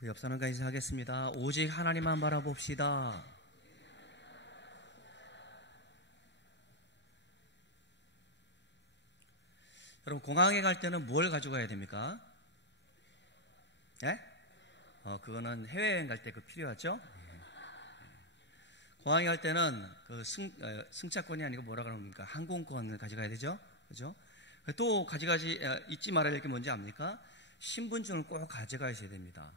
우리 옆 사람과 인사하겠습니다. 오직 하나님만 바라봅시다. 여러분, 공항에 갈 때는 뭘 가져가야 됩니까? 예? 그거는 해외여행 갈 때 필요하죠? 공항에 갈 때는 승차권이 아니고 뭐라 그럽니까? 항공권을 가져가야 되죠? 그죠? 또 잊지 말아야 될 게 뭔지 압니까? 신분증을 꼭 가져가야 됩니다.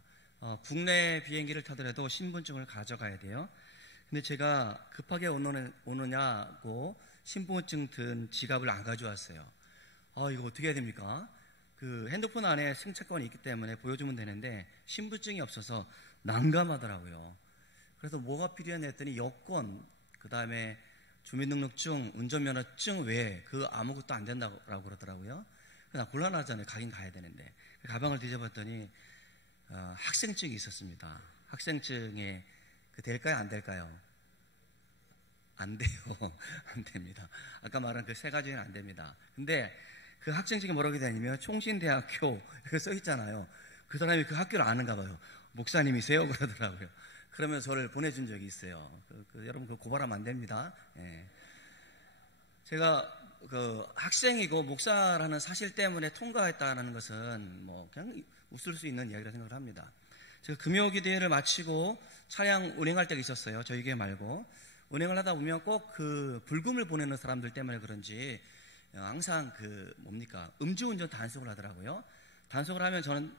국내 비행기를 타더라도 신분증을 가져가야 돼요. 근데 제가 급하게 오느냐고 신분증 든 지갑을 안 가져왔어요. 이거 어떻게 해야 됩니까? 그 핸드폰 안에 승차권이 있기 때문에 보여주면 되는데 신분증이 없어서 난감하더라고요. 그래서 뭐가 필요하냐 했더니 여권, 그 다음에 주민등록증, 운전면허증 외에 아무것도 안 된다고 그러더라고요. 나 곤란하잖아요. 가긴 가야 되는데. 가방을 뒤져봤더니 학생증이 있었습니다. 학생증에 될까요? 안 될까요? 안 돼요. 안 됩니다. 아까 말한 그 세 가지는 안 됩니다. 근데 그 학생증이 뭐라고 되냐면 총신대학교 이렇게 써 있잖아요. 그 사람이 그 학교를 아는가 봐요. 목사님이세요? 그러더라고요. 그러면서 저를 보내준 적이 있어요. 여러분 고발하면 안 됩니다. 예. 제가 학생이고 목사라는 사실 때문에 통과했다는 것은 그냥 웃을 수 있는 이야기라 생각을 합니다. 제가 금요기도회를 마치고 차량 운행할 때가 있었어요. 저희 교회 말고. 운행을 하다 보면 꼭 불금을 보내는 사람들 때문에 그런지 항상 음주운전 단속을 하더라고요. 단속을 하면 저는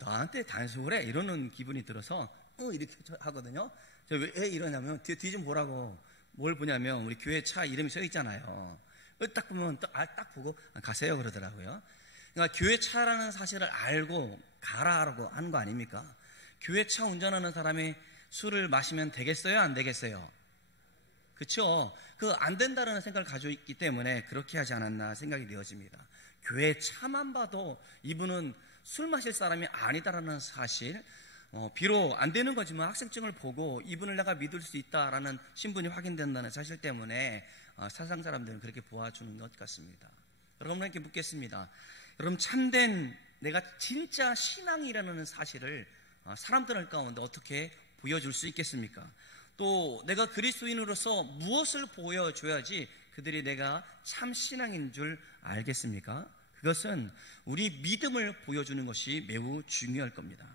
나한테 단속을 해? 이러는 기분이 들어서 이렇게 하거든요. 왜 이러냐면 뒤 좀 보라고. 뭘 보냐면 우리 교회 차 이름이 써 있잖아요. 딱 보면 딱 보고 가세요 그러더라고요. 그러니까 교회 차라는 사실을 알고 가라라고 하는 거 아닙니까? 교회 차 운전하는 사람이 술을 마시면 되겠어요? 안 되겠어요? 그렇죠? 안 된다는 생각을 가지고 있기 때문에 그렇게 하지 않았나 생각이 되어집니다. 교회 차만 봐도 이분은 술 마실 사람이 아니다라는 사실, 비록 안 되는 거지만 학생증을 보고 이분을 내가 믿을 수 있다라는 신분이 확인된다는 사실 때문에 세상 사람들은 그렇게 보아주는 것 같습니다. 여러분에게 묻겠습니다. 여러분, 참된 내가 진짜 신앙이라는 사실을 사람들 가운데 어떻게 보여줄 수 있겠습니까? 또 내가 그리스도인으로서 무엇을 보여줘야지 그들이 내가 참 신앙인 줄 알겠습니까? 그것은 우리 믿음을 보여주는 것이 매우 중요할 겁니다.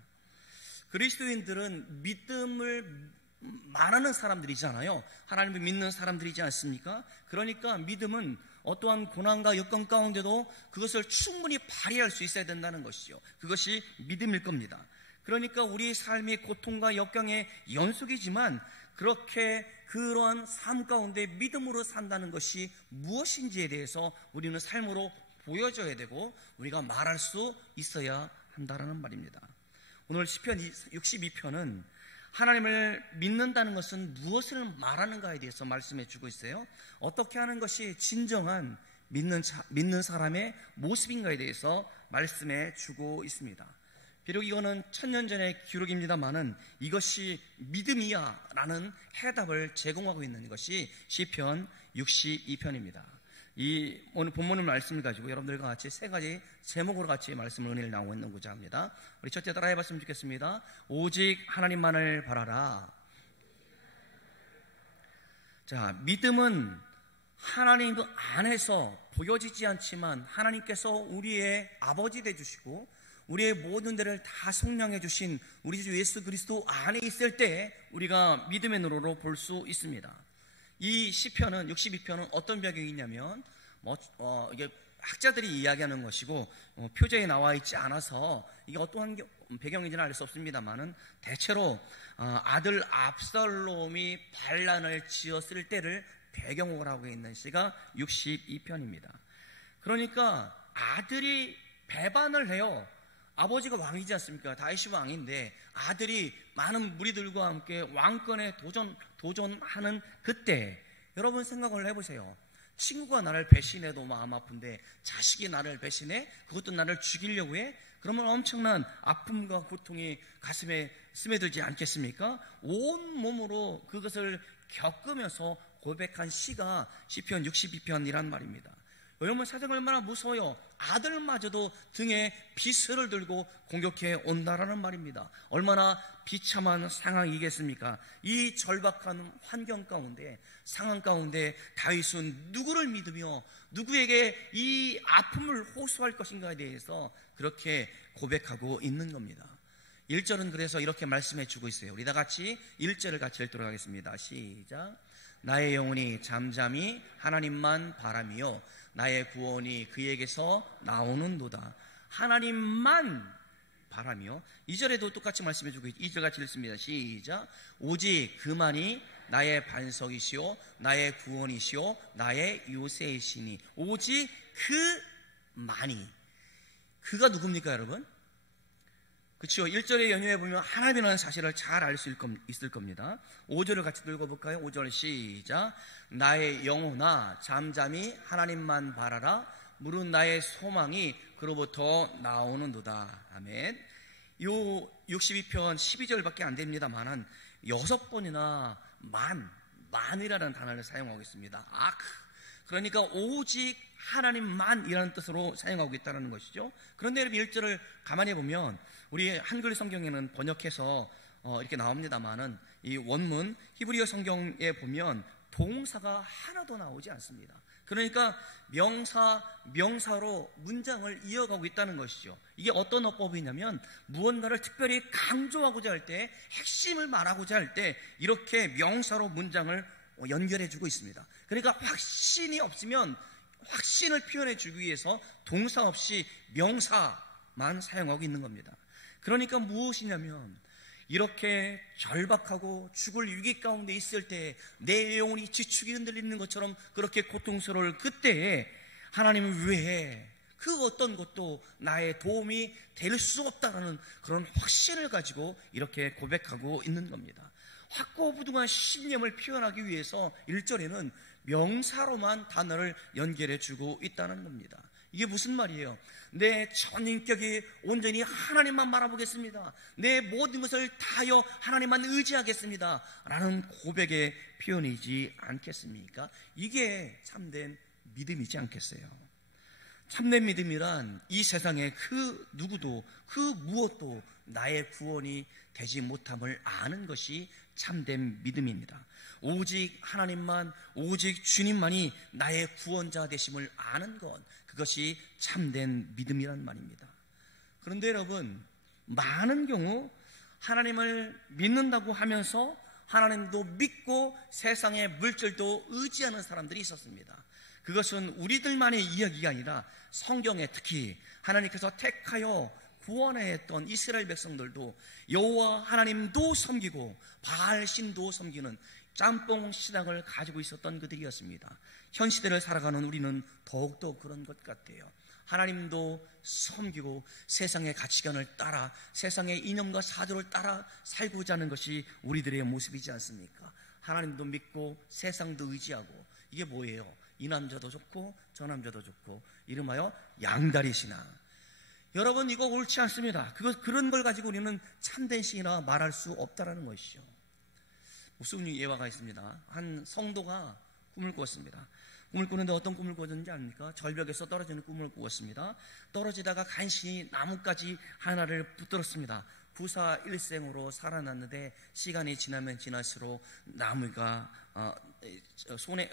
그리스도인들은 믿음을 말하는 사람들이잖아요. 하나님을 믿는 사람들이지 않습니까? 그러니까 믿음은 어떠한 고난과 여건 가운데도 그것을 충분히 발휘할 수 있어야 된다는 것이죠. 그것이 믿음일 겁니다. 그러니까 우리 삶이 고통과 역경의 연속이지만 그렇게 그러한 삶 가운데 믿음으로 산다는 것이 무엇인지에 대해서 우리는 삶으로 보여줘야 되고 우리가 말할 수 있어야 한다는 말입니다. 오늘 시편 62편은 하나님을 믿는다는 것은 무엇을 말하는가에 대해서 말씀해 주고 있어요. 어떻게 하는 것이 진정한 믿는 사람의 모습인가에 대해서 말씀해 주고 있습니다. 비록 이거는 1000년 전의 기록입니다만은 이것이 믿음이야 라는 해답을 제공하고 있는 것이 시편 62편입니다. 이 오늘 본문의 말씀을 가지고 여러분들과 같이 세 가지 제목으로 같이 말씀을 은혜를 나누고자 합니다. 우리 첫째 따라 해봤으면 좋겠습니다. 오직 하나님만을 바라라. 자, 믿음은 하나님 안에서 보여지지 않지만 하나님께서 우리의 아버지 되주시고 우리의 모든 데를 다 성령해 주신 우리 주 예수 그리스도 안에 있을 때 우리가 믿음의 눈으로 볼 수 있습니다. 이 시편은 62편은 어떤 배경이 있냐면 이게 학자들이 이야기하는 것이고 표제에 나와 있지 않아서 이게 어떠한 배경인지는 알 수 없습니다만은 대체로 아들 압살롬이 반란을 지었을 때를 배경으로 하고 있는 시가 62편입니다. 그러니까 아들이 배반을 해요. 아버지가 왕이지 않습니까? 다윗이 왕인데 아들이 많은 무리들과 함께 왕권에 도전하는 그때 여러분 생각을 해보세요. 친구가 나를 배신해도 마음 아픈데 자식이 나를 배신해? 그것도 나를 죽이려고 해? 그러면 엄청난 아픔과 고통이 가슴에 스며들지 않겠습니까? 온 몸으로 그것을 겪으면서 고백한 시가 시편 62편이란 말입니다. 여러분 세상이 얼마나 무서워요. 아들마저도 등에 비스를 들고 공격해 온다라는 말입니다. 얼마나 비참한 상황이겠습니까? 이 절박한 환경 가운데, 상황 가운데 다윗은 누구를 믿으며 누구에게 이 아픔을 호소할 것인가에 대해서 그렇게 고백하고 있는 겁니다. 1절은 그래서 이렇게 말씀해 주고 있어요. 우리 다 같이 1절을 같이 읽도록 하겠습니다. 시작. 나의 영혼이 잠잠히 하나님만 바라며 나의 구원이 그에게서 나오는도다. 하나님만 바라며. 2절에도 똑같이 말씀해 주고 2절 같이 읽습니다. 시작. 오직 그만이 나의 반석이시오 나의 구원이시오 나의 요새이시니. 오직 그만이. 그가 누굽니까 여러분? 그렇죠. 1절의 연유에 보면 하나님이라는 사실을 잘 알 수 있을 겁니다. 5절을 같이 읽어볼까요? 5절 시작. 나의 영혼아 잠잠히 하나님만 바라라. 물은 나의 소망이 그로부터 나오는도다. 아멘. 요 62편 12절밖에 안 됩니다만은 6번이나 만이라는 단어를 사용하고 있습니다. 그러니까 오직 하나님만이라는 뜻으로 사용하고 있다는 것이죠. 그런데 여러분 1절을 가만히 보면 우리 한글 성경에는 번역해서 이렇게 나옵니다만은 이 원문 히브리어 성경에 보면 동사가 하나도 나오지 않습니다. 그러니까 명사로 문장을 이어가고 있다는 것이죠. 이게 어떤 어법이냐면 무언가를 특별히 강조하고자 할 때, 핵심을 말하고자 할 때 이렇게 명사로 문장을 연결해주고 있습니다. 그러니까 확신이 없으면 확신을 표현해주기 위해서 동사 없이 명사만 사용하고 있는 겁니다. 그러니까 무엇이냐면 이렇게 절박하고 죽을 위기 가운데 있을 때 내 영혼이 지축이 흔들리는 것처럼 그렇게 고통스러울 그때에 하나님은 왜 그 어떤 것도 나의 도움이 될 수 없다라는 그런 확신을 가지고 이렇게 고백하고 있는 겁니다. 확고부동한 신념을 표현하기 위해서 1절에는 명사로만 단어를 연결해 주고 있다는 겁니다. 이게 무슨 말이에요? 내 전인격이 온전히 하나님만 바라보겠습니다. 내 모든 것을 다하여 하나님만 의지하겠습니다. 라는 고백의 표현이지 않겠습니까? 이게 참된 믿음이지 않겠어요? 참된 믿음이란 이 세상에 그 누구도 그 무엇도 나의 구원이 되지 못함을 아는 것이 참된 믿음입니다. 오직 하나님만, 오직 주님만이 나의 구원자 되심을 아는 것, 그것이 참된 믿음이란 말입니다. 그런데 여러분, 많은 경우 하나님을 믿는다고 하면서 하나님도 믿고 세상의 물질도 의지하는 사람들이 있었습니다. 그것은 우리들만의 이야기가 아니라 성경에 특히 하나님께서 택하여 구원했던 이스라엘 백성들도 여호와 하나님도 섬기고 바알 신도 섬기는 짬뽕 신앙을 가지고 있었던 그들이었습니다. 현 시대를 살아가는 우리는 더욱더 그런 것 같아요. 하나님도 섬기고 세상의 가치관을 따라 세상의 이념과 사조를 따라 살고자 하는 것이 우리들의 모습이지 않습니까? 하나님도 믿고 세상도 의지하고. 이게 뭐예요? 이 남자도 좋고 저 남자도 좋고 이름하여 양다리 신앙. 여러분, 이거 옳지 않습니다. 그런 걸 가지고 우리는 참된 신이라 말할 수 없다라는 것이죠. 무슨 예화가 있습니다. 한 성도가 꿈을 꾸었습니다. 꿈을 꾸는데 어떤 꿈을 꾸었는지 압니까? 절벽에서 떨어지는 꿈을 꾸었습니다. 떨어지다가 간신히 나뭇가지 하나를 붙들었습니다. 구사일생으로 살아났는데 시간이 지나면 지날수록 나무가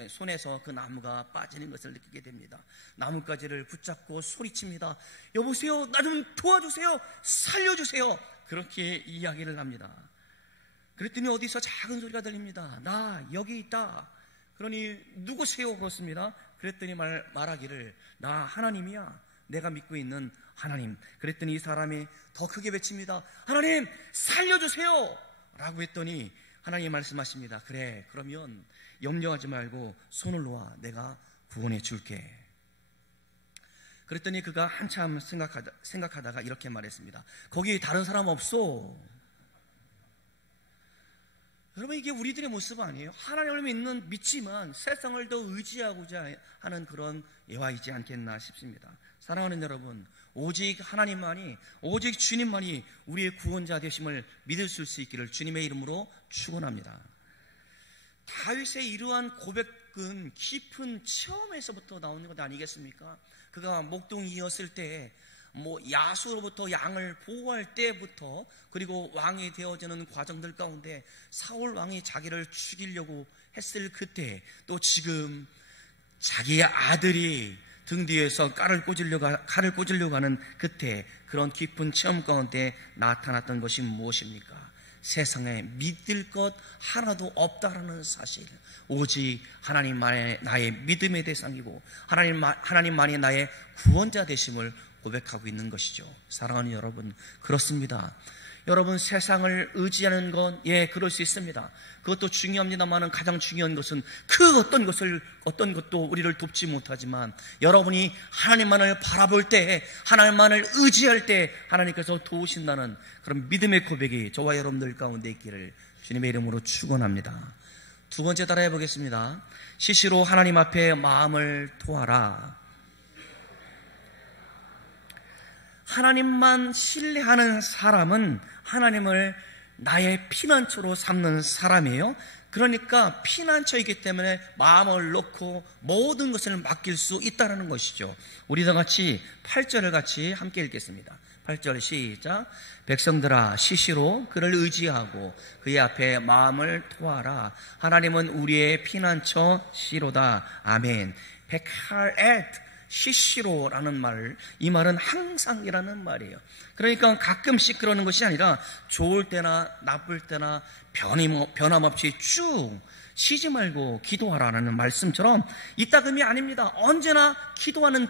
손에서 그 나무가 빠지는 것을 느끼게 됩니다. 나뭇가지를 붙잡고 소리칩니다. 여보세요, 나 좀 도와주세요, 살려주세요. 그렇게 이야기를 합니다. 그랬더니 어디서 작은 소리가 들립니다. 나 여기 있다. 그러니 누구세요? 그렇습니다. 그랬더니 말하기를 나 하나님이야. 내가 믿고 있는 하나님. 그랬더니 이 사람이 더 크게 외칩니다. 하나님 살려주세요 라고 했더니 하나님이 말씀하십니다. 그래, 그러면 염려하지 말고 손을 놓아 내가 구원해 줄게. 그랬더니 그가 한참 생각하다가 이렇게 말했습니다. 거기 다른 사람 없어? 여러분, 이게 우리들의 모습 아니에요? 하나님을 믿지만 세상을 더 의지하고자 하는 그런 예화이지 않겠나 싶습니다. 사랑하는 여러분, 오직 하나님만이, 오직 주님만이 우리의 구원자 되심을 믿을 수 있기를 주님의 이름으로 축원합니다. 다윗의 이러한 고백 율법은 깊은 체험에서부터 나오는 것 아니겠습니까? 그가 목동이었을 때 야수로부터 양을 보호할 때부터, 그리고 왕이 되어지는 과정들 가운데 사울 왕이 자기를 죽이려고 했을 그때, 또 지금 자기의 아들이 등 뒤에서 칼을 꽂으려고 하는 그때, 그런 깊은 체험 가운데 나타났던 것이 무엇입니까? 세상에 믿을 것 하나도 없다라는 사실, 오직 하나님만이 나의 믿음의 대상이고 하나님만이 나의 구원자 되심을 고백하고 있는 것이죠. 사랑하는 여러분, 그렇습니다. 여러분, 세상을 의지하는 건 그럴 수 있습니다. 그것도 중요합니다만 가장 중요한 것은 그 어떤 것도 우리를 돕지 못하지만, 여러분이 하나님만을 바라볼 때, 하나님만을 의지할 때 하나님께서 도우신다는 그런 믿음의 고백이 저와 여러분들 가운데 있기를 주님의 이름으로 축원합니다. 두 번째 따라해 보겠습니다. 시시로 하나님 앞에 마음을 토하라. 하나님만 신뢰하는 사람은 하나님을 나의 피난처로 삼는 사람이에요. 그러니까 피난처이기 때문에 마음을 놓고 모든 것을 맡길 수 있다는 것이죠. 우리 다 같이 8절을 같이 함께 읽겠습니다. 8절 시작. 백성들아, 시시로 그를 의지하고 그의 앞에 마음을 토하라. 하나님은 우리의 피난처 시로다. 아멘. 백할엣, 시시로라는 말, 이 말은 항상이라는 말이에요. 그러니까 가끔씩 그러는 것이 아니라 좋을 때나 나쁠 때나 변함없이 쭉 쉬지 말고 기도하라는 말씀처럼 이따금이 아닙니다. 언제나 기도하는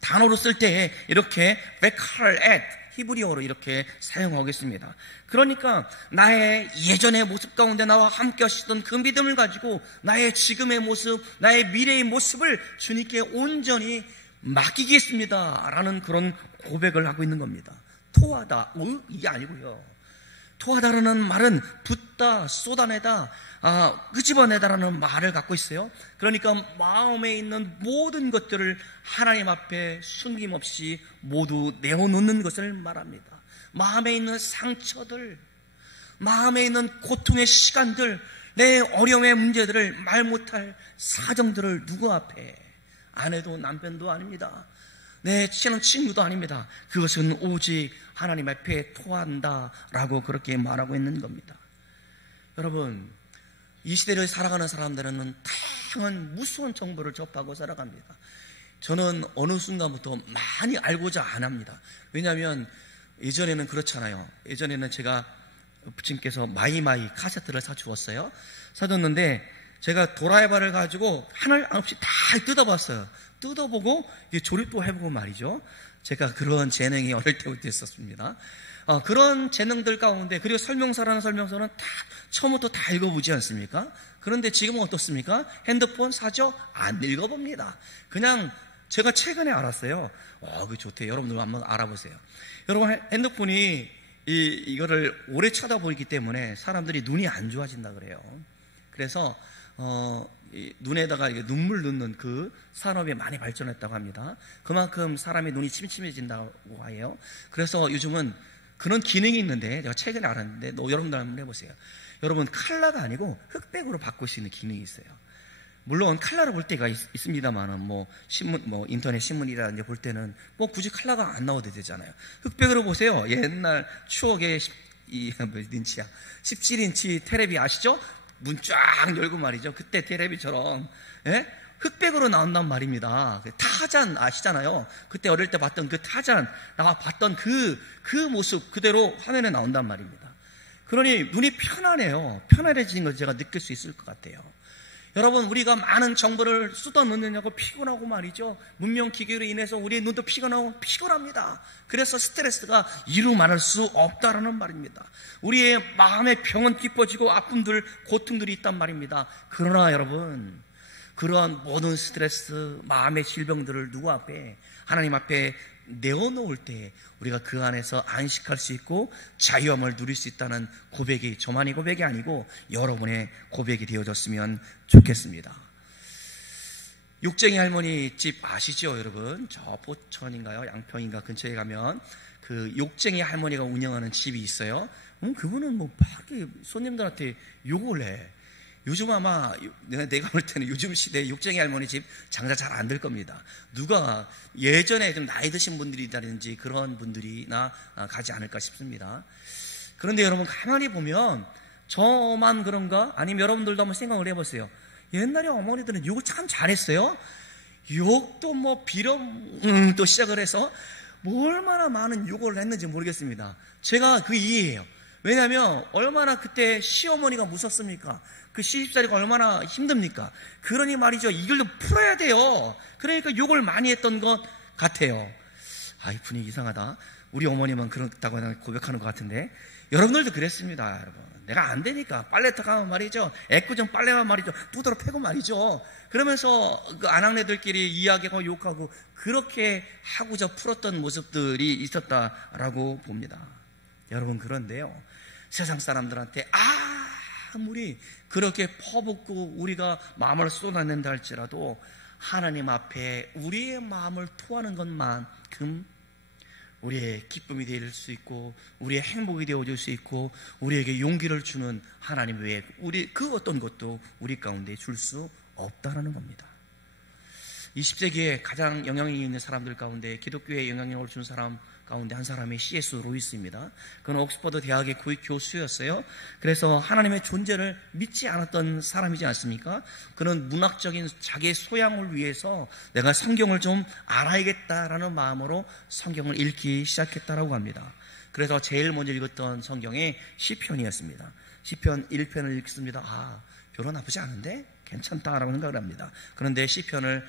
단어로 쓸 때 이렇게 백할엣, 히브리어로 이렇게 사용하고 있습니다. 그러니까 나의 예전의 모습 가운데 나와 함께 하시던 그 믿음을 가지고 나의 지금의 모습, 나의 미래의 모습을 주님께 온전히 맡기겠습니다 라는 그런 고백을 하고 있는 겁니다. 토하다, 이게 아니고요. 토하다라는 말은 붓다, 쏟아내다, 끄집어내다라는 말을 갖고 있어요. 그러니까 마음에 있는 모든 것들을 하나님 앞에 숨김없이 모두 내어놓는 것을 말합니다. 마음에 있는 상처들, 마음에 있는 고통의 시간들, 내 어려움의 문제들을, 말 못할 사정들을 누구 앞에, 아내도 남편도 아닙니다. 내 친한 친구도 아닙니다. 그것은 오직 하나님 앞에 토한다라고 그렇게 말하고 있는 겁니다. 여러분, 이 시대를 살아가는 사람들은 다양한 무서운 정보를 접하고 살아갑니다. 저는 어느 순간부터 많이 알고자 안 합니다. 왜냐하면 예전에는 그렇잖아요. 예전에는 제가 부친께서 마이마이 카세트를 사주었어요. 사줬는데 제가 도라이바를 가지고 하늘 없이 다 뜯어봤어요. 뜯어보고 조립도 해보고 말이죠. 제가 그런 재능이 어릴 때부터 있었습니다. 그런 재능들 가운데, 그리고 설명서라는 설명서는 다 처음부터 다 읽어보지 않습니까? 그런데 지금은 어떻습니까? 핸드폰 사죠? 안 읽어봅니다. 그냥 제가 최근에 알았어요. 그거 좋대요. 여러분들 한번 알아보세요. 여러분, 핸드폰이 이거를 오래 쳐다보기 때문에 사람들이 눈이 안 좋아진다 그래요. 그래서 눈에다가 눈물 넣는 그 산업이 많이 발전했다고 합니다. 그만큼 사람의 눈이 침침해진다고 해요. 그래서 요즘은 그런 기능이 있는데, 제가 최근에 알았는데 여러분들 한번 해보세요. 여러분, 컬러가 아니고 흑백으로 바꿀 수 있는 기능이 있어요. 물론 컬러로 볼 때가 있습니다만은 신문, 인터넷 신문이라든지 볼 때는 굳이 컬러가 안 나와도 되잖아요. 흑백으로 보세요. 옛날 추억의 17인치 테레비 아시죠? 문 쫙 열고 말이죠. 그때 테레비처럼 흑백으로 나온단 말입니다. 타잔 아시잖아요. 그때 어릴 때 봤던 그 타잔, 나가 봤던 그 모습 그대로 화면에 나온단 말입니다. 그러니 눈이 편안해요. 편안해지는 걸 제가 느낄 수 있을 것 같아요. 여러분, 우리가 많은 정보를 쏟아넣느냐고 피곤하고 말이죠. 문명기계로 인해서 우리의 눈도 피곤합니다. 그래서 스트레스가 이루 말할 수 없다라는 말입니다. 우리의 마음의 병은 깊어지고 아픔들, 고통들이 있단 말입니다. 그러나 여러분, 그러한 모든 스트레스, 마음의 질병들을 누구 앞에, 하나님 앞에 내어놓을 때 우리가 그 안에서 안식할 수 있고 자유함을 누릴 수 있다는 고백이 저만의 고백이 아니고 여러분의 고백이 되어졌으면 좋겠습니다. 욕쟁이 할머니 집 아시죠, 여러분? 저 포천인가요? 양평인가 근처에 가면 그 욕쟁이 할머니가 운영하는 집이 있어요. 그분은 막 손님들한테 욕을 해. 요즘 아마 내가 볼 때는 요즘 시대에 육정이 할머니 집 장사 잘 안 될 겁니다. 누가 예전에 좀 나이 드신 분들이라든지 그런 분들이나 가지 않을까 싶습니다. 그런데 여러분 가만히 보면 저만 그런가? 아니면 여러분들도 한번 생각을 해보세요. 옛날에 어머니들은 욕을 참 잘했어요. 욕도 뭐 비렴도 시작을 해서 뭐 얼마나 많은 욕을 했는지 모르겠습니다. 제가 그 이해해요. 왜냐하면 얼마나 그때 시어머니가 무섭습니까? 그 시집살이가 얼마나 힘듭니까? 그러니 말이죠. 이걸 좀 풀어야 돼요. 그러니까 욕을 많이 했던 것 같아요. 이 분위기 이상하다. 우리 어머님은 그렇다고 고백하는 것 같은데 여러분들도 그랬습니다. 여러분, 내가 안 되니까 빨래터 가면 말이죠. 애꿎은 빨래만 말이죠. 두드러 패고 말이죠. 그러면서 그 아낙네들끼리 이야기하고 욕하고 그렇게 하고자 풀었던 모습들이 있었다라고 봅니다. 여러분, 그런데요, 세상 사람들한테 아무리 그렇게 퍼붓고 우리가 마음을 쏟아낸다 할지라도 하나님 앞에 우리의 마음을 토하는 것만큼 우리의 기쁨이 될 수 있고 우리의 행복이 되어줄 수 있고 우리에게 용기를 주는 하나님 외에 우리 그 어떤 것도 우리 가운데 줄 수 없다라는 겁니다. 20세기에 가장 영향력이 있는 사람들 가운데 기독교에 영향력을 준 사람 가운데 한 사람이 C.S. 로이스입니다. 그는 옥스퍼드 대학의 교수였어요. 그래서 하나님의 존재를 믿지 않았던 사람이지 않습니까? 그는 문학적인 자기의 소양을 위해서 내가 성경을 좀 알아야겠다라는 마음으로 성경을 읽기 시작했다라고 합니다. 그래서 제일 먼저 읽었던 성경이 시편이었습니다. 시편 1편을 읽습니다. 별로 나쁘지 않은데? 괜찮다라고 생각을 합니다. 그런데 시편을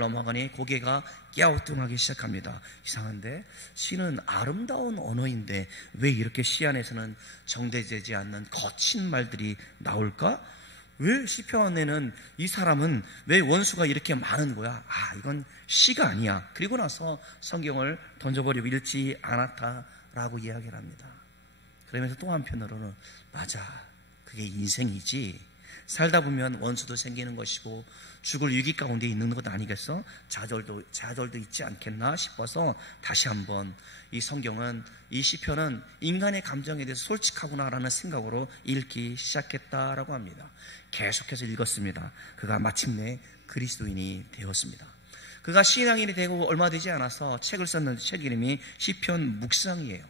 넘어가니 고개가 갸우뚱하기 시작합니다. 이상한데 시는 아름다운 언어인데 왜 이렇게 시 안에서는 정제되지 않는 거친 말들이 나올까? 왜 시편에는 이 사람은 왜 원수가 이렇게 많은 거야? 이건 시가 아니야. 그리고 나서 성경을 던져버리고 읽지 않았다라고 이야기를 합니다. 그러면서 또 한편으로는 맞아, 그게 인생이지. 살다 보면 원수도 생기는 것이고 죽을 위기 가운데 있는 것 아니겠어? 좌절도 있지 않겠나 싶어서 다시 한번 이 성경은, 이 시편은 인간의 감정에 대해서 솔직하구나라는 생각으로 읽기 시작했다라고 합니다. 계속해서 읽었습니다. 그가 마침내 그리스도인이 되었습니다. 그가 신앙인이 되고 얼마 되지 않아서 책을 썼는데 책 이름이 시편 묵상이에요.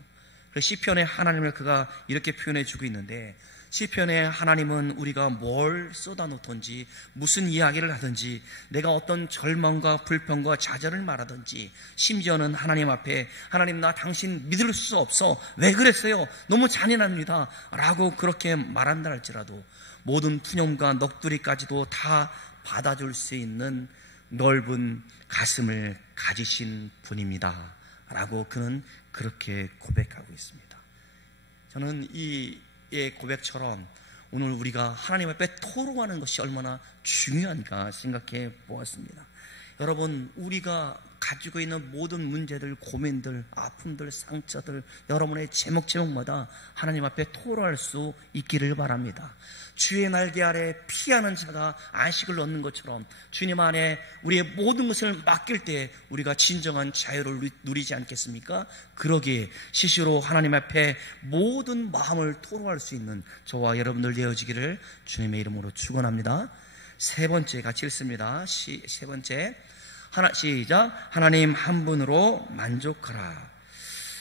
그 시편의 하나님을 그가 이렇게 표현해 주고 있는데, 시편의 하나님은 우리가 뭘 쏟아놓든지 무슨 이야기를 하든지 내가 어떤 절망과 불평과 좌절을 말하든지 심지어는 하나님 앞에 하나님 나 당신 믿을 수 없어 왜 그랬어요? 너무 잔인합니다 라고 그렇게 말한다 할지라도 모든 푸념과 넋두리까지도 다 받아줄 수 있는 넓은 가슴을 가지신 분입니다 라고 그는 그렇게 고백하고 있습니다. 저는 이 고백처럼 오늘 우리가 하나님 앞에 토로하는 것이 얼마나 중요한가 생각해 보았습니다. 여러분, 우리가 가지고 있는 모든 문제들, 고민들, 아픔들, 상처들, 여러분의 제목마다 하나님 앞에 토로할 수 있기를 바랍니다. 주의 날개 아래 피하는 자가 안식을 얻는 것처럼 주님 안에 우리의 모든 것을 맡길 때 우리가 진정한 자유를 누리지 않겠습니까? 그러기에 시시로 하나님 앞에 모든 마음을 토로할 수 있는 저와 여러분들 되어지기를 주님의 이름으로 축원합니다. 세 번째 같이 읽습니다. 세 번째, 시작. 하나님 한 분으로 만족하라.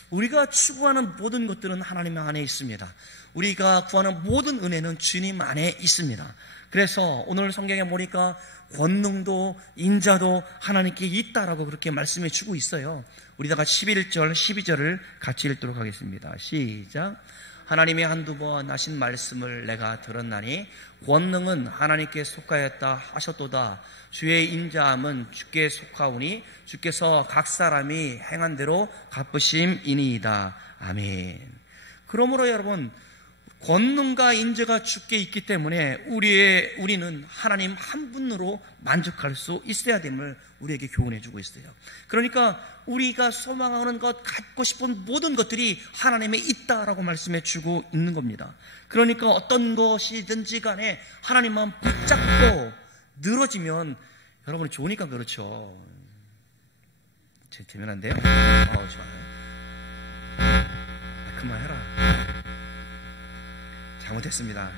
우리가 추구하는 모든 것들은 하나님 안에 있습니다. 우리가 구하는 모든 은혜는 주님 안에 있습니다. 그래서 오늘 성경에 보니까 권능도 인자도 하나님께 있다라고 그렇게 말씀해 주고 있어요. 우리다가 11절 12절을 같이 읽도록 하겠습니다. 시작. 하나님이 한두 번 하신 말씀을 내가 들었나니 권능은 하나님께 속하였다 하셨도다. 주의 인자함은 주께 속하오니 주께서 각 사람이 행한 대로 갚으심이니이다. 아멘. 그러므로 여러분, 권능과 인자가 주께 있기 때문에 우리는 하나님 한 분으로 만족할 수 있어야 됨을 우리에게 교훈해 주고 있어요. 그러니까 우리가 소망하는 것, 갖고 싶은 모든 것들이 하나님에 있다라고 말씀해 주고 있는 겁니다. 그러니까 어떤 것이든지 간에 하나님만 붙잡고 늘어지면, 여러분이 좋으니까 그렇죠. 되면 안 돼요? 좋아요. 그만해라. 잘못했습니다.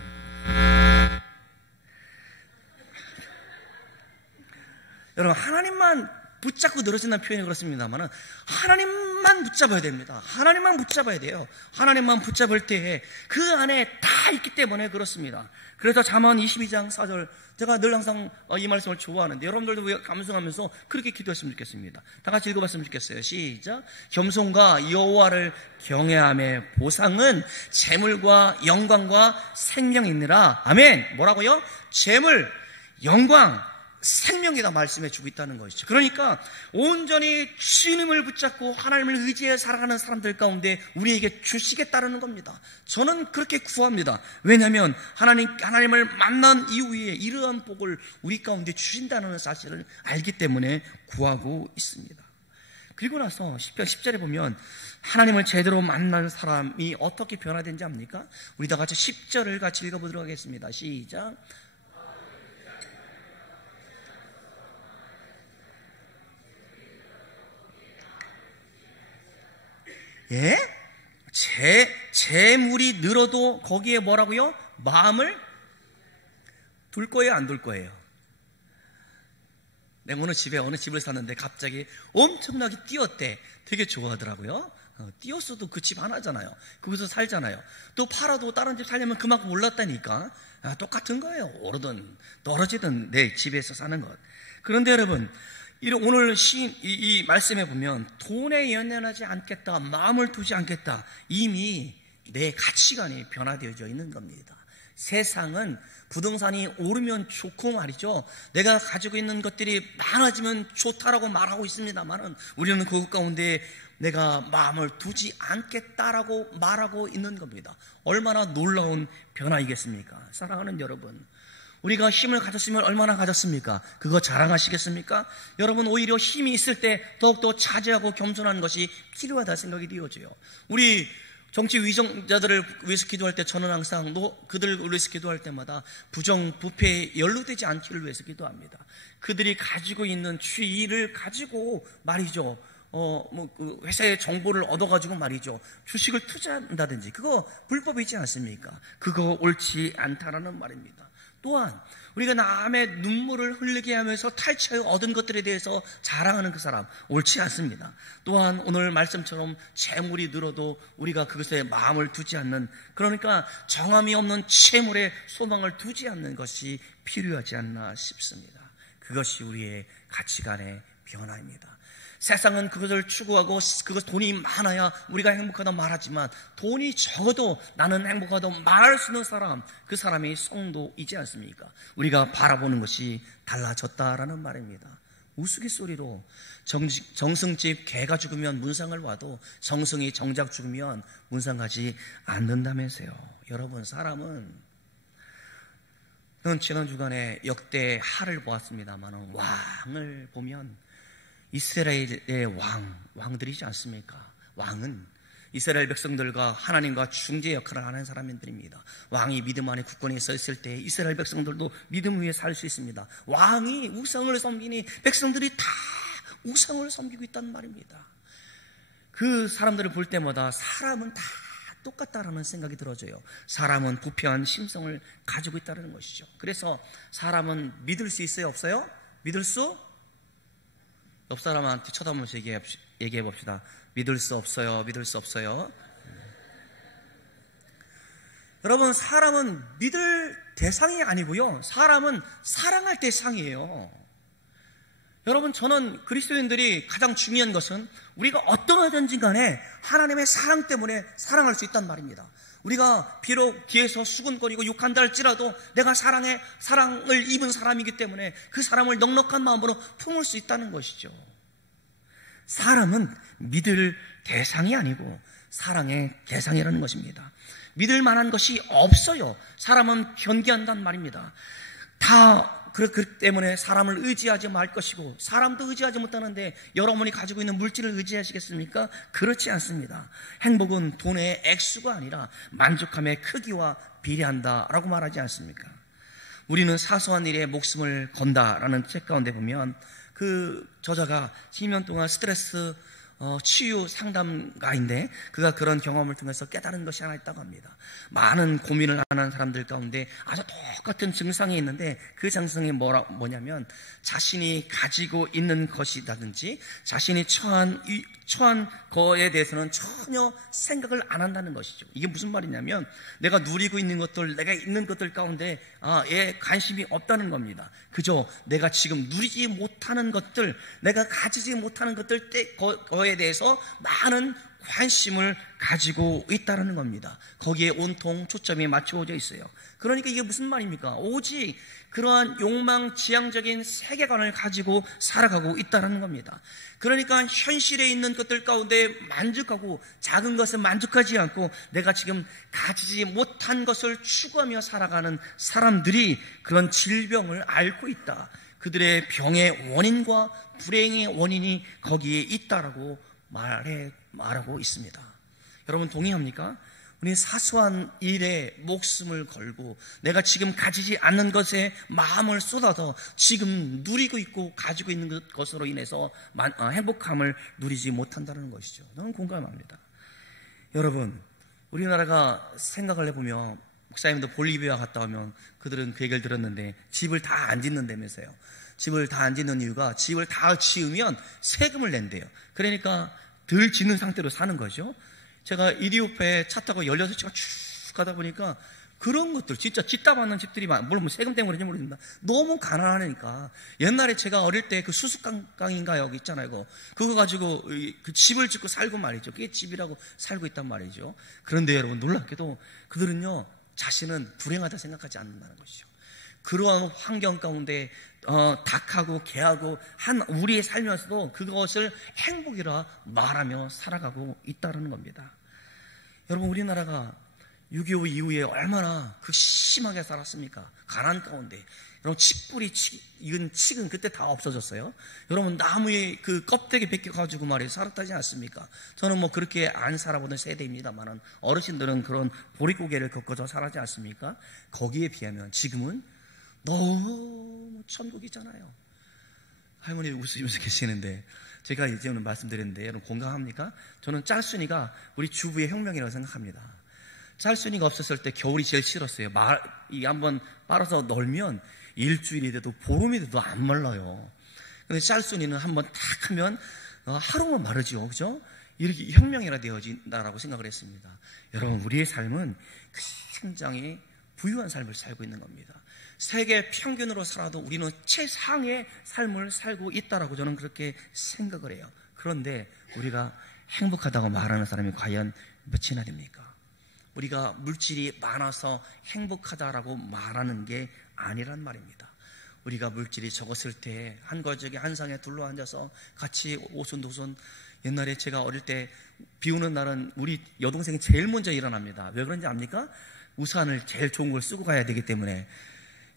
여러분, 하나님만 붙잡고 늘어진다는 표현이 그렇습니다만 하나님만 붙잡아야 됩니다. 하나님만 붙잡아야 돼요. 하나님만 붙잡을 때에 그 안에 다 있기 때문에 그렇습니다. 그래서 잠언 22장 4절, 제가 늘 항상 이 말씀을 좋아하는데 여러분들도 감상하면서 그렇게 기도했으면 좋겠습니다. 다 같이 읽어봤으면 좋겠어요. 시작. 겸손과 여호와를 경외함의 보상은 재물과 영광과 생명이니라. 아멘. 뭐라고요? 재물, 영광, 생명이다 말씀해 주고 있다는 것이죠. 그러니까 온전히 주님을 붙잡고 하나님을 의지해 살아가는 사람들 가운데 우리에게 주시겠다는 겁니다. 저는 그렇게 구합니다. 왜냐하면 하나님을 만난 이후에 이러한 복을 우리 가운데 주신다는 사실을 알기 때문에 구하고 있습니다. 그리고 나서 시편 10절에 보면 하나님을 제대로 만난 사람이 어떻게 변화된지 압니까? 우리 다 같이 10절을 같이 읽어보도록 하겠습니다. 시작. 예? 재물이 늘어도 거기에 뭐라고요? 마음을 둘 거예요, 안 둘 거예요? 내가 어느 집을 샀는데 갑자기 엄청나게 뛰었대. 되게 좋아하더라고요. 뛰었어도 그 집 하나잖아요. 거기서 살잖아요. 또 팔아도 다른 집 살려면 그만큼 올랐다니까. 똑같은 거예요. 오르든 떨어지든 내 집에서 사는 것. 그런데 여러분, 오늘 이 말씀에 보면 돈에 연연하지 않겠다, 마음을 두지 않겠다, 이미 내 가치관이 변화되어져 있는 겁니다. 세상은 부동산이 오르면 좋고 말이죠, 내가 가지고 있는 것들이 많아지면 좋다라고 말하고 있습니다만 우리는 그 가운데 내가 마음을 두지 않겠다라고 말하고 있는 겁니다. 얼마나 놀라운 변화이겠습니까? 사랑하는 여러분, 우리가 힘을 가졌으면 얼마나 가졌습니까? 그거 자랑하시겠습니까? 여러분, 오히려 힘이 있을 때 더욱더 자제하고 겸손한 것이 필요하다 생각이 되어져요. 우리 정치 위정자들을 위해서 기도할 때 저는 항상 그들을 위해서 기도할 때마다 부정부패에 연루되지 않기를 위해서 기도합니다. 그들이 가지고 있는 추의를 가지고 말이죠, 회사의 정보를 얻어가지고 말이죠, 주식을 투자한다든지, 그거 불법이지 않습니까? 그거 옳지 않다라는 말입니다. 또한 우리가 남의 눈물을 흘리게 하면서 탈취하여 얻은 것들에 대해서 자랑하는 그 사람, 옳지 않습니다. 또한 오늘 말씀처럼 재물이 늘어도 우리가 그것에 마음을 두지 않는, 그러니까 정함이 없는 재물에 소망을 두지 않는 것이 필요하지 않나 싶습니다. 그것이 우리의 가치관의 변화입니다. 세상은 그것을 추구하고 돈이 많아야 우리가 행복하다 말하지만 돈이 적어도 나는 행복하다 말할 수 있는 사람, 그 사람이 성도이지 않습니까? 우리가 바라보는 것이 달라졌다라는 말입니다. 우스갯소리로 정승집 개가 죽으면 문상을 와도 정승이 정작 죽으면 문상하지 않는다면서요. 여러분, 사람은, 지난 주간에 역대 하를 보았습니다만 왕을 보면 이스라엘의 왕들이지 않습니까? 왕은 이스라엘 백성들과 하나님과 중재 역할을 하는 사람들입니다. 왕이 믿음 안에 굳건히 서 있을 때 이스라엘 백성들도 믿음 위에 살 수 있습니다. 왕이 우상을 섬기니 백성들이 다 우상을 섬기고 있다는 말입니다. 그 사람들을 볼 때마다 사람은 다 똑같다라는 생각이 들어져요. 사람은 부패한 심성을 가지고 있다는 것이죠. 그래서 사람은 믿을 수 있어요, 없어요? 믿을 수? 옆 사람한테 쳐다보면서 얘기해 봅시다. 믿을 수 없어요. 믿을 수 없어요. 여러분, 사람은 믿을 대상이 아니고요, 사람은 사랑할 대상이에요. 여러분, 저는 그리스도인들이 가장 중요한 것은 우리가 어떠하든지 간에 하나님의 사랑 때문에 사랑할 수 있단 말입니다. 우리가 비록 뒤에서 수군거리고 욕한다 할지라도 내가 사랑을 입은 사람이기 때문에 그 사람을 넉넉한 마음으로 품을 수 있다는 것이죠. 사람은 믿을 대상이 아니고 사랑의 대상이라는 것입니다. 믿을 만한 것이 없어요. 사람은 변개한단 말입니다. 그렇기 때문에 사람을 의지하지 말 것이고, 사람도 의지하지 못하는데 여러분이 가지고 있는 물질을 의지하시겠습니까? 그렇지 않습니다. 행복은 돈의 액수가 아니라 만족함의 크기와 비례한다라고 말하지 않습니까? 우리는 사소한 일에 목숨을 건다라는 책 가운데 보면 그 저자가 10년 동안 스트레스 치유 상담가인데 그가 그런 경험을 통해서 깨달은 것이 하나 있다고 합니다. 많은 고민을 하는 사람들 가운데 아주 똑같은 증상이 있는데 그 증상이 뭐냐면 자신이 가지고 있는 것이라든지 자신이 처한 거에 대해서는 전혀 생각을 안 한다는 것이죠. 이게 무슨 말이냐면 내가 누리고 있는 것들, 내가 있는 것들 가운데 관심이 없다는 겁니다. 그저 내가 지금 누리지 못하는 것들, 내가 가지지 못하는 것들 거에 대해서 많은 관심을 가지고 있다는 겁니다. 거기에 온통 초점이 맞춰져 있어요. 그러니까 이게 무슨 말입니까? 오직 그러한 욕망 지향적인 세계관을 가지고 살아가고 있다는 겁니다. 그러니까 현실에 있는 것들 가운데 만족하고 작은 것에 만족하지 않고 내가 지금 가지지 못한 것을 추구하며 살아가는 사람들이 그런 질병을 앓고 있다. 그들의 병의 원인과 불행의 원인이 거기에 있다라고 말하고 있습니다. 여러분 동의합니까? 우리 사소한 일에 목숨을 걸고 내가 지금 가지지 않는 것에 마음을 쏟아서 지금 누리고 있고 가지고 있는 것으로 인해서 행복함을 누리지 못한다는 것이죠. 저는 공감합니다. 여러분, 우리나라가 생각을 해보면 목사님도 볼리비아 갔다 오면 그들은 그 얘기를 들었는데 집을 다 안 짓는다면서요. 집을 다 안 짓는 이유가 집을 다 지으면 세금을 낸대요. 그러니까 덜 짓는 상태로 사는 거죠. 제가 이리오페에 차 타고 16시간 쭉 가다 보니까 그런 것들 진짜 짓다 받는 집들이 물론 뭐 세금 때문인지 모르겠습니다. 너무 가난하니까 옛날에 제가 어릴 때 그 수수깡인가 여기 있잖아요. 그거 가지고 그 집을 짓고 살고 말이죠. 그게 집이라고 살고 있단 말이죠. 그런데 여러분 놀랍게도 그들은요 자신은 불행하다 생각하지 않는다는 것이죠. 그러한 환경 가운데 닭하고 개하고 한 우리의 살면서도 그것을 행복이라 말하며 살아가고 있다는 겁니다. 여러분 우리나라가 6.25 이후에 얼마나 심하게 살았습니까? 가난 가운데. 여러분 칡뿌리 익은 칡은 그때 다 없어졌어요. 여러분 나무에 그 껍데기 벗겨가지고 말이에요 살았다지 않습니까? 저는 뭐 그렇게 안 살아보던 세대입니다만 어르신들은 그런 보릿고개를 겪어서 살았지 않습니까? 거기에 비하면 지금은 너무 천국이잖아요. 할머니 웃으면서 계시는데 제가 이제 오늘 말씀드렸는데 여러분 공감합니까? 저는 짤순이가 우리 주부의 혁명이라고 생각합니다. 짤순이가 없었을 때 겨울이 제일 싫었어요. 한번 빨아서 널면 일주일이 돼도 보름이 돼도 안 말라요. 근데 짤순이는 한번 탁 하면 하루만 마르죠. 그죠? 이렇게 혁명이라 되어진다라고 생각을 했습니다. 여러분 우리의 삶은 굉장히 부유한 삶을 살고 있는 겁니다. 세계 평균으로 살아도 우리는 최상의 삶을 살고 있다라고 저는 그렇게 생각을 해요. 그런데 우리가 행복하다고 말하는 사람이 과연 몇이나 됩니까? 우리가 물질이 많아서 행복하다라고 말하는 게 아니란 말입니다. 우리가 물질이 적었을 때 한 가족이 한 상에 둘러앉아서 같이 오손도손 옛날에 제가 어릴 때 비 오는 날은 우리 여동생이 제일 먼저 일어납니다. 왜 그런지 압니까? 우산을 제일 좋은 걸 쓰고 가야 되기 때문에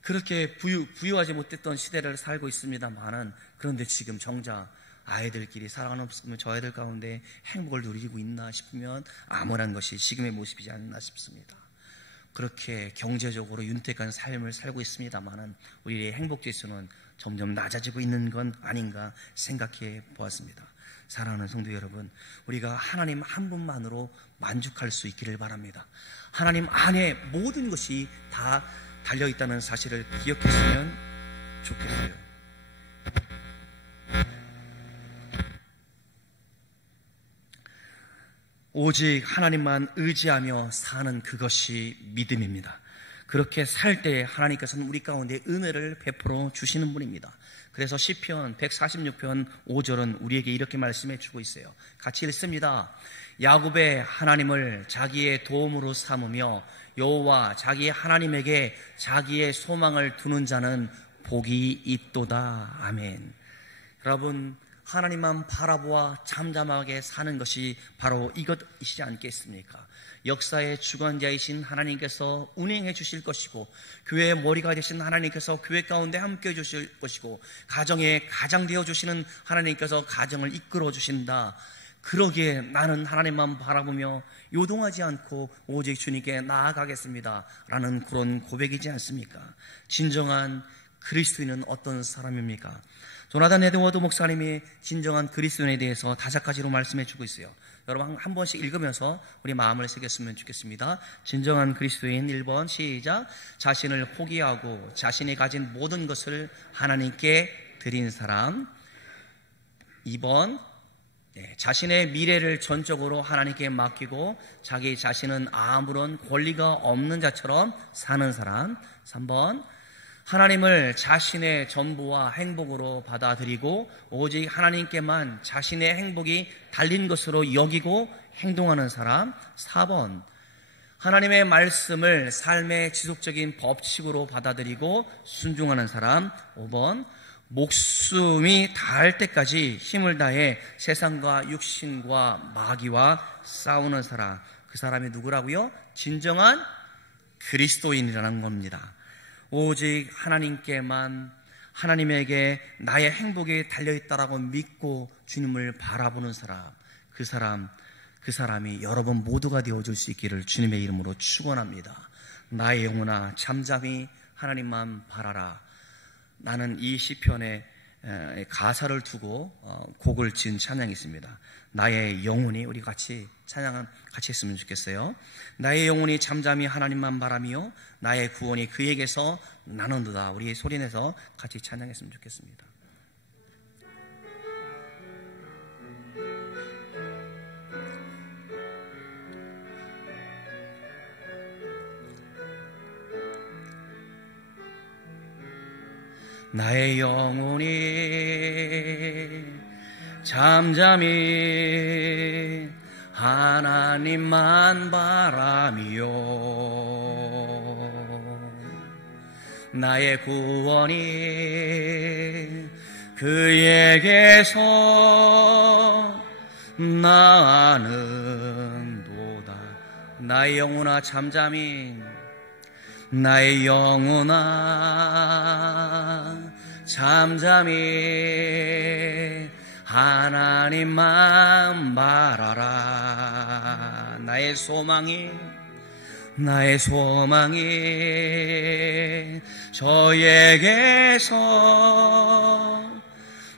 그렇게 부유하지 못했던 시대를 살고 있습니다만은 그런데 지금 정작 아이들끼리 사랑하는 저 아이들 가운데 행복을 누리고 있나 싶으면 암울한 것이 지금의 모습이지 않나 싶습니다. 그렇게 경제적으로 윤택한 삶을 살고 있습니다만은 우리의 행복 지수는 점점 낮아지고 있는 건 아닌가 생각해 보았습니다. 사랑하는 성도 여러분, 우리가 하나님 한 분만으로 만족할 수 있기를 바랍니다. 하나님 안에 모든 것이 다 달려있다는 사실을 기억했으면 좋겠어요. 오직 하나님만 의지하며 사는 그것이 믿음입니다. 그렇게 살 때 하나님께서는 우리 가운데 은혜를 베풀어 주시는 분입니다. 그래서 시편 146편 5절은 우리에게 이렇게 말씀해 주고 있어요. 같이 읽습니다. 야곱의 하나님을 자기의 도움으로 삼으며 여호와 자기 하나님에게 자기의 소망을 두는 자는 복이 있도다. 아멘. 여러분 하나님만 바라보아 잠잠하게 사는 것이 바로 이것이지 않겠습니까? 역사의 주관자이신 하나님께서 운행해 주실 것이고 교회의 머리가 되신 하나님께서 교회 가운데 함께해 주실 것이고 가정의 가장 되어 주시는 하나님께서 가정을 이끌어 주신다. 그러기에 나는 하나님만 바라보며 요동하지 않고 오직 주님께 나아가겠습니다 라는 그런 고백이지 않습니까? 진정한 그리스도인은 어떤 사람입니까? 조나단 에드워드 목사님이 진정한 그리스도인에 대해서 5가지로 말씀해 주고 있어요. 여러분 한 번씩 읽으면서 우리 마음을 새겼으면 좋겠습니다. 진정한 그리스도인 1번 시작. 자신을 포기하고 자신이 가진 모든 것을 하나님께 드린 사람. 2번 자신의 미래를 전적으로 하나님께 맡기고 자기 자신은 아무런 권리가 없는 자처럼 사는 사람. 3번 하나님을 자신의 전부와 행복으로 받아들이고 오직 하나님께만 자신의 행복이 달린 것으로 여기고 행동하는 사람. 4번 하나님의 말씀을 삶의 지속적인 법칙으로 받아들이고 순종하는 사람. 5번 목숨이 닿을 때까지 힘을 다해 세상과 육신과 마귀와 싸우는 사람. 그 사람이 누구라고요? 진정한 그리스도인이라는 겁니다. 오직 하나님께만, 하나님에게 나의 행복이 달려있다라고 믿고 주님을 바라보는 사람. 그 사람이 여러분 모두가 되어줄 수 있기를 주님의 이름으로 축원합니다. 나의 영혼아 잠잠히 하나님만 바라라. 나는 이 시편에 가사를 두고 곡을 지은 찬양이 있습니다. 나의 영혼이, 우리 같이 했으면 좋겠어요. 나의 영혼이 잠잠히 하나님만 바라며 나의 구원이 그에게서 나는도다. 우리 소리내서 같이 찬양했으면 좋겠습니다. 나의 영혼이 잠잠히 하나님만 바라며 나의 구원이 그에게서 나는도다. 나의 영혼아 잠잠히, 나의 영혼아 잠잠히 하나님만 바라라. 나의 소망이 저에게서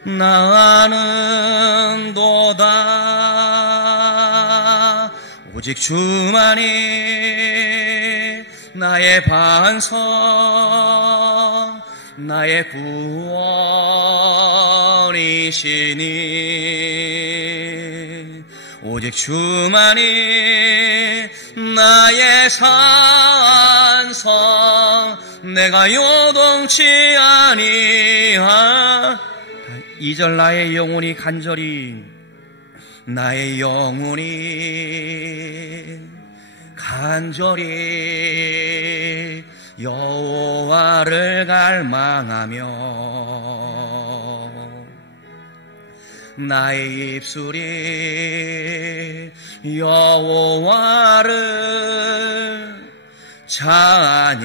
나는도다. 오직 주만이 나의 반석, 나의 구원이시니 오직 주만이 나의 산성, 내가 요동치 아니하. 2절 나의 영혼이 간절히, 나의 영혼이 간절히 여호와를 갈망하며 나의 입술이 여호와를 찬양하리.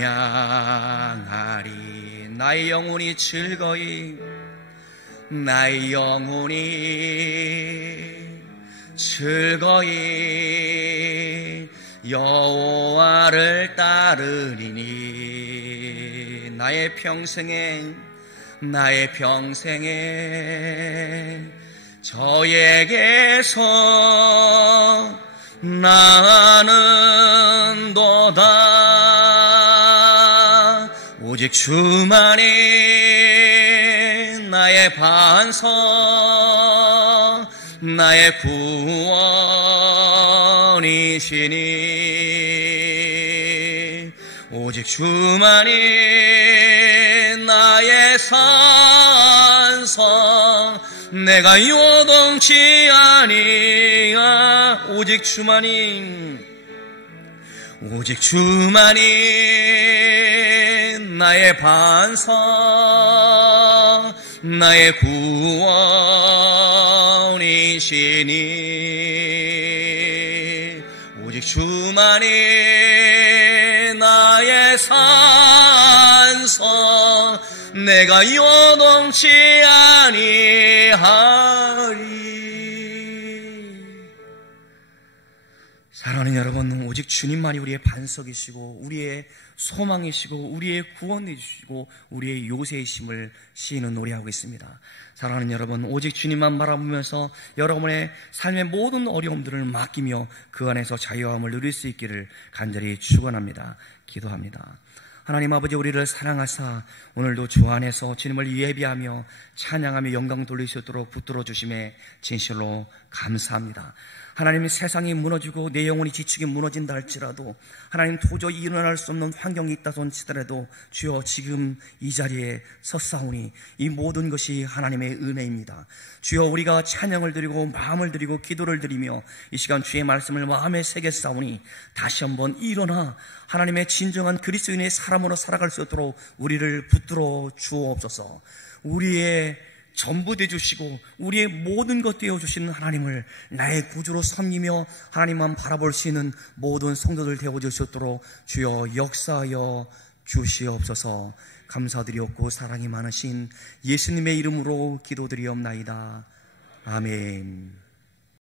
나의 영혼이 즐거이, 나의 영혼이 즐거이 여호와를 따르리니 나의 평생에 저에게서 나는도다. 오직 주만이 나의 반석, 나의 구원이시니 오직 주만이 나의 산성, 내가 요동치 아니하. 오직 주만이 나의 반석, 나의 구원이시니 오직 주만이 나의 산성, 내가 요동치 아니하리. 사랑하는 사랑하는 여러분, 오직 주님만이 우리의 반석이시고 우리의 소망이시고 우리의 구원이시고 우리의 요새이심을 시인은 노래하고 있습니다. 사랑하는 여러분, 오직 주님만 바라보면서 여러분의 삶의 모든 어려움들을 맡기며 그 안에서 자유함을 누릴 수 있기를 간절히 축원합니다. 기도합니다. 하나님 아버지, 우리를 사랑하사 오늘도 주 안에서 주님을 예비하며 찬양하며 영광 돌리시도록 붙들어 주심에 진실로 감사합니다. 하나님, 세상이 무너지고 내 영혼이 지치게 무너진다 할지라도, 하나님 도저히 일어날 수 없는 환경이 있다 손치더라도 주여 지금 이 자리에 섰사오니 이 모든 것이 하나님의 은혜입니다. 주여, 우리가 찬양을 드리고 마음을 드리고 기도를 드리며 이 시간 주의 말씀을 마음에 새겼사오니 다시 한번 일어나 하나님의 진정한 그리스도인의 사람으로 살아갈 수 있도록 우리를 붙들어 주옵소서. 우리의 전부 되어주시고 우리의 모든 것 되어주시는 하나님을 나의 구주로 섬기며 하나님만 바라볼 수 있는 모든 성도들 되어줄 수 있도록 주여 역사하여 주시옵소서. 감사드리옵고 사랑이 많으신 예수님의 이름으로 기도드리옵나이다. 아멘.